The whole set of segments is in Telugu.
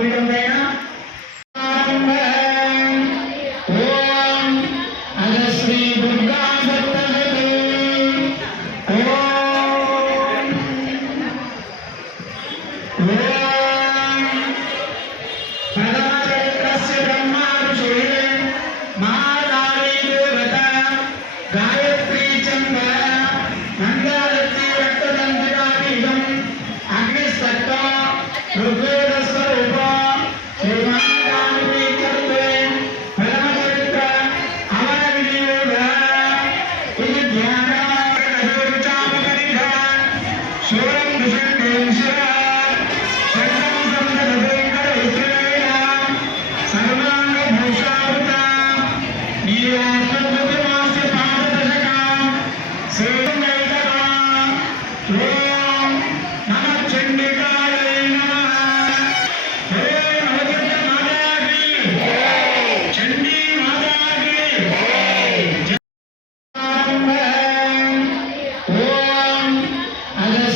African man.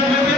Thank you.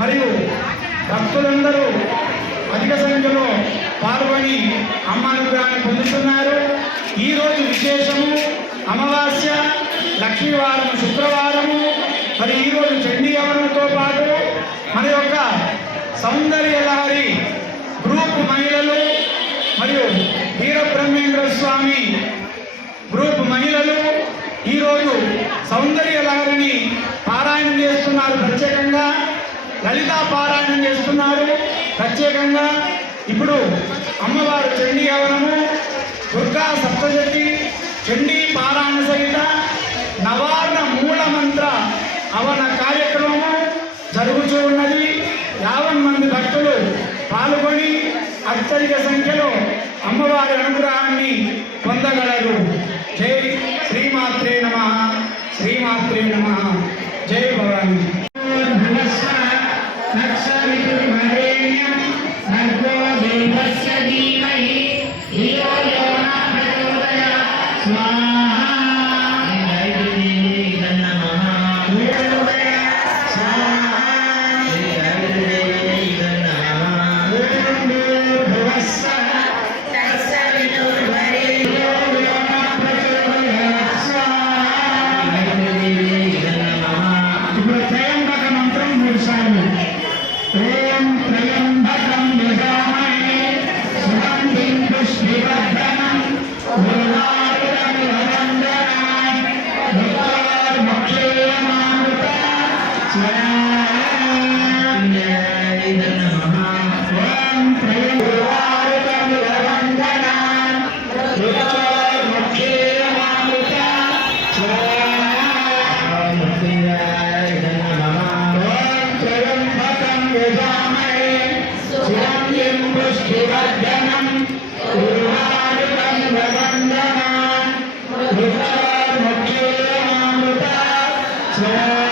మరియు భక్తులందరూ అధిక సంఖ్యలో పాల్గొని అమ్మ అనుగ్రహాన్ని పొందుతున్నారు ఈరోజు విశేషము అమావాస్య లక్ష్మీవారం శుక్రవారము మరి ఈరోజు చండీ యవనంతో పాటు మన యొక్క సౌందర్య లహరి గ్రూప్ మహిళలు మరియు వీరబ్రహ్మేంద్ర స్వామి గ్రూప్ మహిళలు ఈరోజు సౌందర్య లహరిని పారాయణం చేస్తున్నారు. ప్రత్యేకంగా లలితా పారాయణం చేస్తున్నారు. ప్రత్యేకంగా ఇప్పుడు అమ్మవారు చండీ అవనము దుర్గా సప్తశతి చండీ పారాయణ సహిత నవార్ణ మూల మంత్ర అవన కార్యక్రమము జరుగుతూ ఉన్నది. యావన్ మంది భక్తులు పాల్గొని అత్యధిక సంఖ్యలో అమ్మవారి అనుగ్రహాన్ని పొందగలరు. జై శ్రీమాత్రే నమ. శ్రీమాత్రే నమ. Ten.